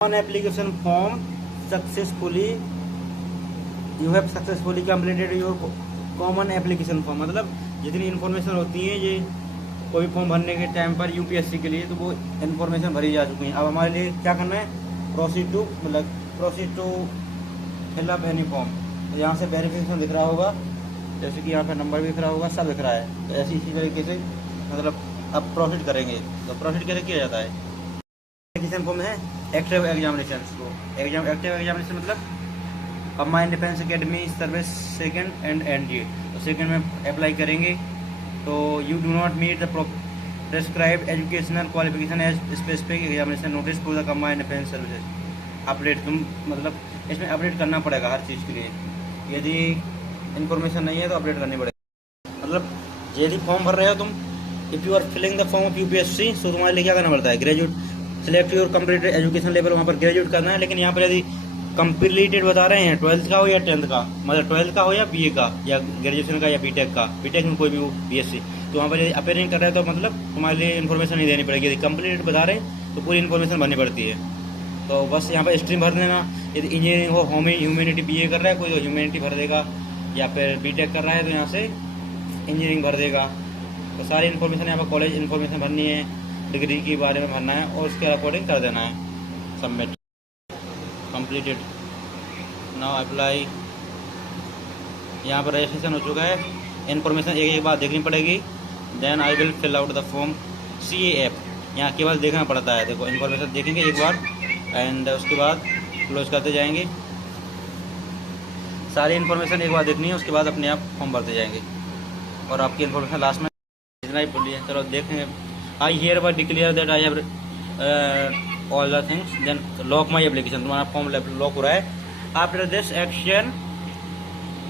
One application form successfully, you have successfully completed your common application form। मतलब जितनी information होती है ये कोई फॉर्म भरने के टाइम पर यूपीएससी के लिए, तो वो इन्फॉर्मेशन भरी जा चुकी है। अब हमारे लिए क्या करना है, proceed to fill up any form. तो यहाँ से वेरिफिकेशन दिख रहा होगा, जैसे कि यहाँ पर नंबर भी दिख रहा होगा, सब दिख रहा है। तो ऐसी इसी तरीके से मतलब अब प्रोसीड करेंगे। तो प्रोसीड कैसे किया जाता है, एप्लीकेशन फॉर्म है एक्टिव एग्जामिनेशन को। एक्टिव एग्जामिनेशन मतलब अब mind defence academy service second and NDA, तो सेकंड में अप्लाई करेंगे। तो you do not meet the prescribe educational qualification as specific examination notice for the combined defence services. Update तुम मतलब इसमें अपडेट करना पड़ेगा हर चीज़ के लिए। यदि इन्फॉर्मेशन नहीं है तो अपडेट करनी पड़ेगी। मतलब यदि फॉर्म भर रहे हो तुम, if you are filling the form of UPSC, तो तुम्हारे लिए क्या करना पड़ता है, graduate select your completed education level, वहाँ पर ग्रेजुएट करना है। लेकिन यहाँ पर यदि कंप्लीटेड बता रहे हैं 12th का हो या 10th का, मतलब 12th का हो या बीए का या ग्रेजुएशन का या बीटेक का, बीटेक में कोई भी हो, बीएससी, तो वहाँ पर यदि अपेयरिंग कर रहे हैं तो मतलब तुम्हारे लिए इन्फॉर्मेशन नहीं देनी पड़ेगी। यदि कंप्लीटेड बता रहे हैं तो पूरी इन्फॉर्मेशन भरनी पड़ती है। तो बस यहाँ पर स्ट्रीम भर देना। यदि इंजीनियरिंग हो, ह्यूमैनिटी बीए कर रहा है कोई, तो ह्यूमैनिटी भर देगा, या फिर बीटेक कर रहा है तो यहाँ से इंजीनियरिंग भर देगा। तो सारी इन्फॉर्मेशन यहाँ पर कॉलेज इन्फॉर्मेशन भरनी है, डिग्री के बारे में भरना है और उसके अकॉर्डिंग कर देना है सबमिट। Completed, now apply. यहाँ पर रजिस्ट्रेशन हो चुका है। इन्फॉर्मेशन एक एक बार देखनी पड़ेगी। Then I will fill out the form CAF। यहाँ केवल देखना पड़ता है। देखो इन्फॉर्मेशन देखेंगे एक बार एंड उसके बाद क्लोज करते जाएंगे। सारी इन्फॉर्मेशन एक बार देखनी है, उसके बाद अपने आप फॉर्म भरते जाएंगे और आपकी इन्फॉर्मेशन लास्ट में इतना ही बोलिए। चलो देखेंगे। I hereby declare that I have all the things, then lock my application। तुम्हारा फॉर्म लॉक हो रहा है। After this action,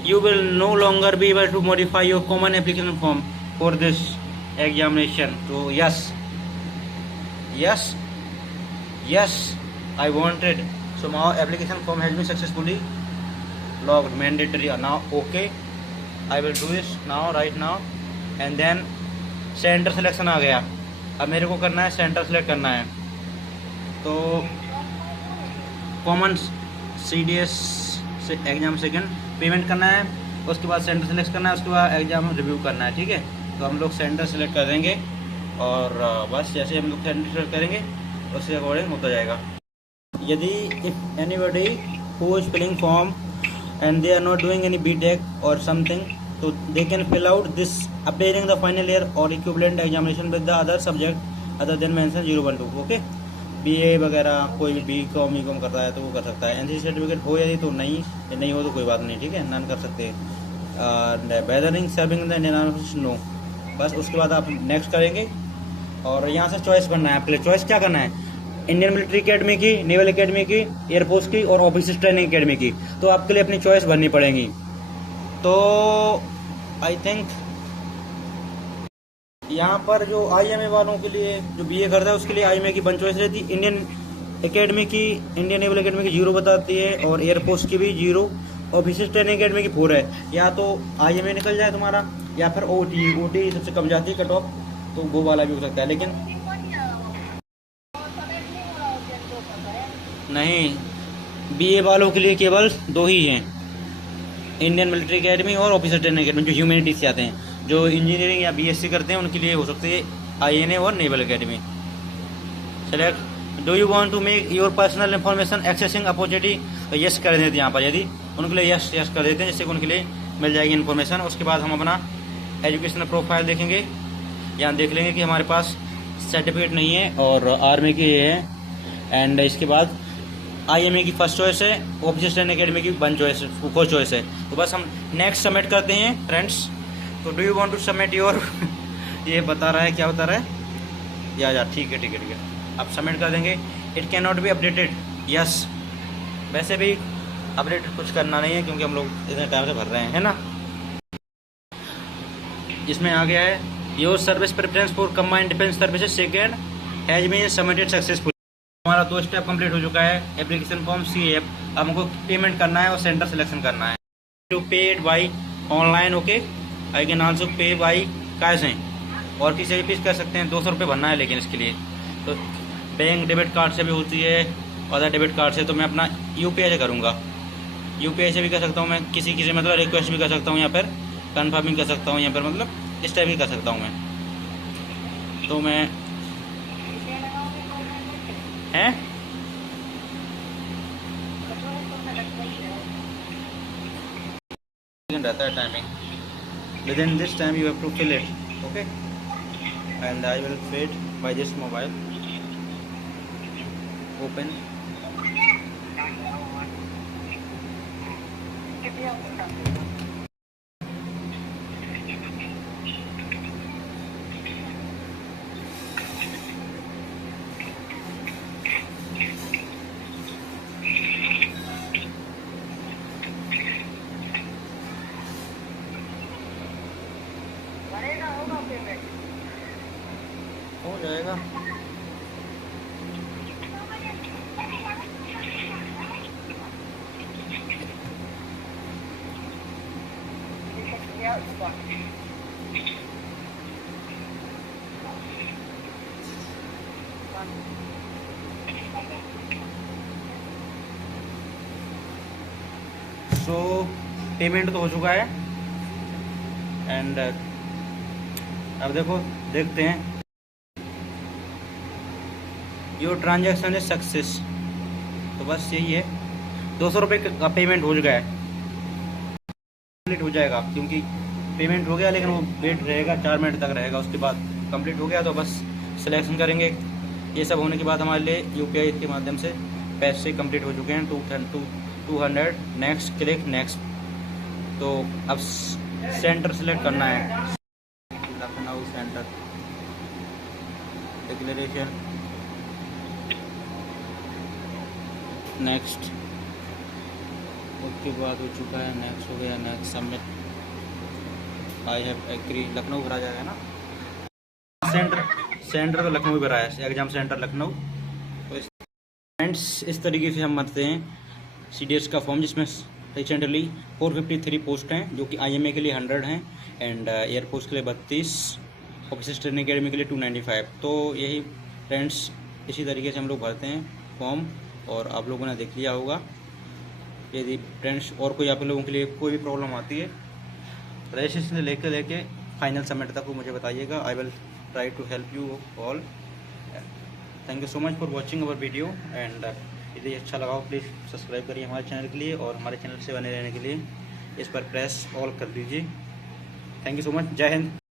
you will no longer be able to modify your common application form for this examination। तो yes, I wanted। So my application form has been successfully logged, mandatory। Now okay, I will do this now, right now। And then centre selection आ गया। अब मेरे को करना है centre select करना है। तो कॉमन CDS से एग्जाम सेकंड पेमेंट करना है, उसके बाद सेंटर सेलेक्ट करना है, उसके बाद एग्जाम रिव्यू करना है। ठीक है, तो हम लोग सेंटर सेलेक्ट कर देंगे और बस जैसे हम लोग सेंटर सेलेक्ट करेंगे उसके अकॉर्डिंग होता जाएगा। यदि if anybody who is filling form and they are not doing any BTech और समथिंग, तो they can fill out this appearing the final year or equivalent examination with the other subject other than mentioned 012। Okay, BA वगैरह कोई भी BCom ECom कर रहा है तो वो कर सकता है। NC सर्टिफिकेट हो यदि तो नहीं हो तो कोई बात नहीं। ठीक है, नन कर सकते हैं। Weathering serving the Indian no. बस उसके बाद आप नेक्स्ट करेंगे और यहाँ से चॉइस करना है। आपके लिए चॉइस क्या करना है, इंडियन मिलिट्री अकेडमी की, नेवल अकेडमी की, एयरफोर्स की और ऑफिसर्स ट्रेनिंग अकेडमी की। तो आपके लिए अपनी चॉइस भरनी पड़ेगी। तो आई थिंक यहाँ पर जो IMA वालों के लिए, जो BA करता है उसके लिए IMA की 1 चॉइस रहती है। इंडियन एकेडमी की, इंडियन नेवल एकेडमी की 0 बताती है और एयरफोर्स की भी 0, ऑफिसर्स ट्रेनिंग एकेडमी की 4 है। या तो IMA निकल जाए तुम्हारा या फिर OT सबसे कम जाती है कट ऑफ, तो वो वाला भी हो सकता है। लेकिन नहीं, BA वालों के लिए केवल 2 ही हैं, इंडियन मिलिट्री अकेडमी और ऑफिसर ट्रेनिंग अकेडमी, जो ह्यूमैनिटीज से आते हैं। जो इंजीनियरिंग या BSc करते हैं उनके लिए हो सकती है INA और naval academy. Select do you want to make your personal information accessing opportunity, तो यस कर देते हैं यहाँ पर। यदि उनके लिए यस कर देते हैं, जिससे उनके लिए मिल जाएगी इन्फॉर्मेशन। उसके बाद हम अपना एजुकेशनल प्रोफाइल देखेंगे। यहाँ देख लेंगे कि हमारे पास सर्टिफिकेट नहीं है और आर्मी की है। एंड इसके बाद IMA की 1st चॉइस है, ऑफिसर्स ट्रेनिंग अकेडमी की 4 चॉइस है। तो बस हम नेक्स्ट सबमिट करते हैं फ्रेंड्स। तो do you want to submit your ये बता रहा है, क्या बता रहा है, या ठीक है आप सबमिट कर देंगे। It can not be updated, yes. वैसे भी अपडेट कुछ करना नहीं है क्योंकि हम लोग इतने टाइम से भर रहे हैं, है ना। इसमें आ गया है your service preference for combined defence services second has been submitted successful. हमारा 2 स्टेप कंप्लीट हो चुका है। एप्लीकेशन फॉर्म CAF, अब हमको पेमेंट करना है और सेंटर सिलेक्शन करना है। टू पे it by online, okay, I can also पे बाई कैश है, और किसी भी फीस कर सकते हैं। 200 रुपये भरना है लेकिन इसके लिए। तो बैंक डेबिट कार्ड से भी होती है, अदर डेबिट कार्ड से, तो मैं अपना यूपीआई से करूँगा। यूपीआई से भी कर सकता हूँ मैं, किसी किसी मतलब रिक्वेस्ट भी कर सकता हूँ, यहाँ पर कन्फर्मिंग कर सकता हूँ, यहाँ पर मतलब इस टाइप भी कर सकता हूँ मैं। तो मैं हैं रहता है timing, within this time you have to fill it, okay, and I will fill by this mobile, open. हो जाएगा। सो पेमेंट तो हो चुका है, एंड अब देखते हैं, योर ट्रांजैक्शन इज सक्सेस। तो बस यही है, 200 रुपये का पेमेंट हो गया है, कंप्लीट हो जाएगा, क्योंकि पेमेंट हो गया, लेकिन वो वेट रहेगा 4 मिनट तक रहेगा, उसके बाद कंप्लीट हो गया तो बस सिलेक्शन करेंगे। ये सब होने के बाद हमारे लिए यूपीआई के माध्यम से पैसे कंप्लीट हो चुके हैं, 200। Next, click next. तो अब सेंटर सेलेक्ट करना है, लखनऊ सेंटर, डिक्लेरेशन, नेक्स्ट, उसके बाद हो चुका है, नेक्स्ट हो गया, next submit, I have agree, Lucknow भरा जाएगा ना, सेंटर तो लखनऊ भरा है, एग्जाम सेंटर लखनऊ। तो फ्रेंड्स इस तरीके से हम भरते हैं सीडीएस का फॉर्म, जिसमें रिसेंटली 453 पोस्ट हैं, जो कि आईएमए के लिए 100 हैं, एंड एयरफोर्स के लिए 32, ऑफिसर्स ट्रेनिंग अकेडमी के लिए 295। तो यही फ्रेंड्स, इसी तरीके से हम लोग भरते हैं फॉर्म, और आप लोगों ने देख लिया होगा। यदि फ्रेंड्स और कोई आप लोगों के लिए कोई भी प्रॉब्लम आती है रजिस्ट्रेशन से लेके फाइनल सबमिट तक, वो मुझे बताइएगा, I will try to help you all. Thank you so much for watching our video, and यदि अच्छा लगा हो प्लीज़ सब्सक्राइब करिए हमारे चैनल के लिए, और हमारे चैनल से बने रहने के लिए इस पर प्रेस ऑल कर दीजिए। थैंक यू सो मच, जय हिंद।